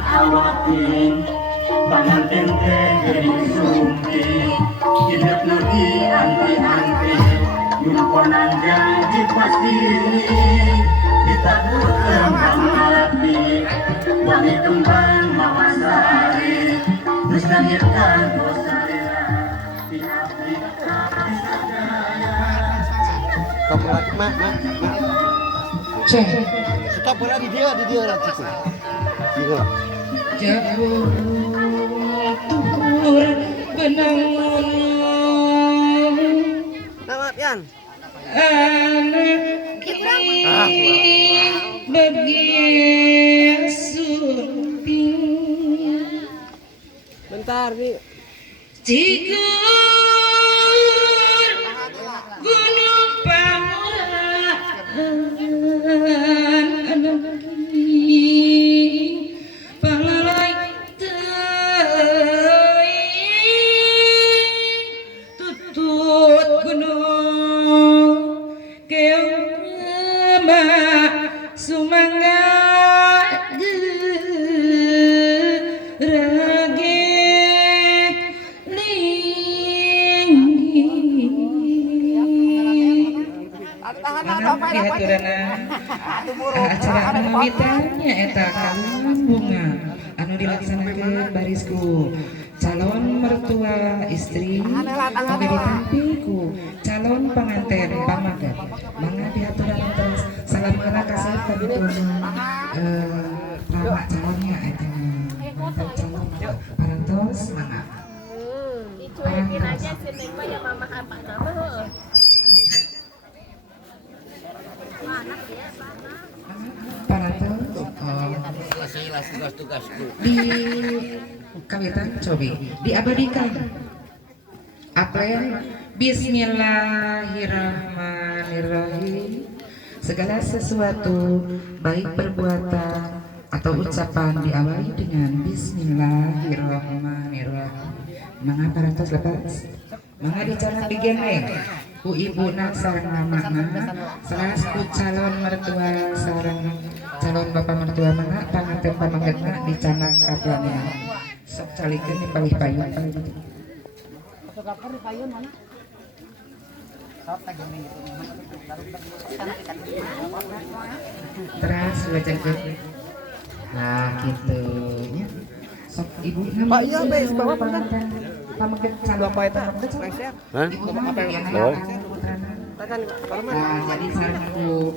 awakin panganten teh geuning sumpi hidup nugi anti-anti yumponan janji pasti ditabur kembang api wangi kembang mawasari terus lahirkan dosa di Afrika Stop lagi, mak. Cek. Stop lagi dia lah ciku. Iya. Jauh tur benangun. Nama pian. Anak bagi sunting. Bentar nih. Cikur gunung pamurahan anak palalai teuing tutut gunung keuma sumangga gerage acara anu witannya eta kalung bunga anu dilaksanakeun barisku calon mertua istri oge ditampi ku calon panganten pamagat mangga diaturan terus salam heula kasih kebetulan rama calonnya eta mantan calon parantos mangga dicuekin aja sineng mah ya mama apa nama heuh. parantos Tugas-tugasku. di kawitan cobi diabadikan apel Bismillahirrahmanirrahim segala sesuatu baik perbuatan atau ucapan diawali dengan Bismillahirrahmanirrahim mangga parantos lepas mangga dicara digendeng ku ibuna sareng mamana salas ku calon mertua sareng calon bapak mertua mana panganten pamanggetna dicanak ka pelaminan sok calikeun di palih payun teras wajahkeun nah kitu nya sok ibu Pak, iya, Pak, bawa apa, pamangget calon Bapak eta Hah? apa yang nah jadi sareng ku